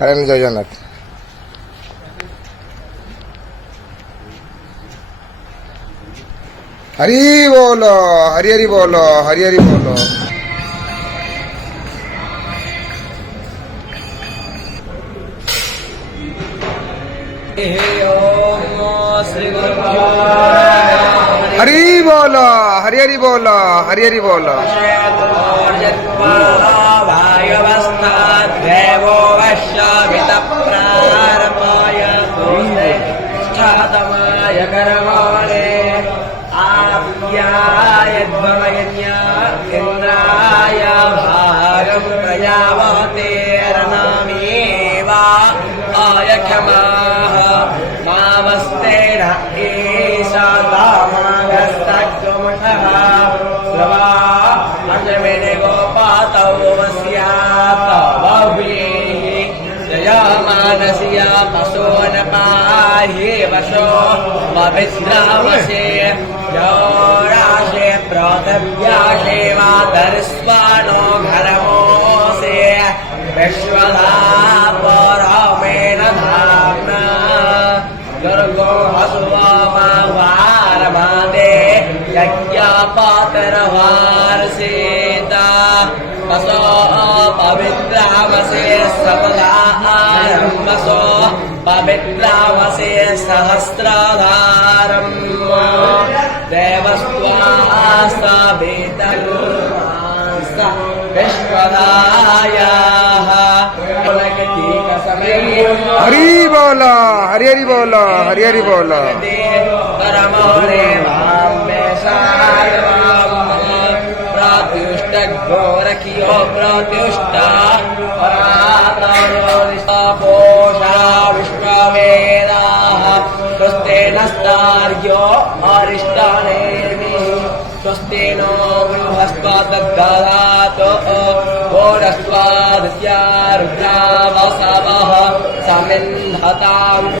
कल्याण जय जगन्नाथ। हरि बोलो, हरि हरि बोलो, हरि हरि बोलो। हरि बोलो, हरि हरि बोलो, हरि हरि बोलो। देवो वश्यामित प्रारमाय तमाय कर्माणे आप्याय द्वमयन्या इन्द्राय भागं प्रजावतेर्नामेवा आय क्षमाः मामस्तेन एषा दामागस्तग्मुषः स्रवा अजमेने गोपातौ वस्यात् बहुभिः जयामानस्या पशो न पाहि वशो पवित्रावशे योराशे प्रतव्याशे मातर्स्वानो घरमोऽसे विश्वदा परमेण धाम्ना दुर्गो हसुवामावारमादे यज्ञापातरवारसेता वसो पवित्रावसे सपदारम्भसो पवित्रावसे सहस्राधारम् देवस्त्वास्ताभितर्मांस विश्वदायाः हरि बोलो, हरि हरि बोलो, हरि हरि बोलो। परमोरे प्रात्युष्ट घोरखियो प्रात्युष्ट पोषा विश्ववेदाः स्वस्ते नस्तार्यो अरिष्टानेमिः स्वस्ति नो बृहस्पतिर्दधातु घोरस्वादित्या रुद्रा वसवः समिन्धताम्।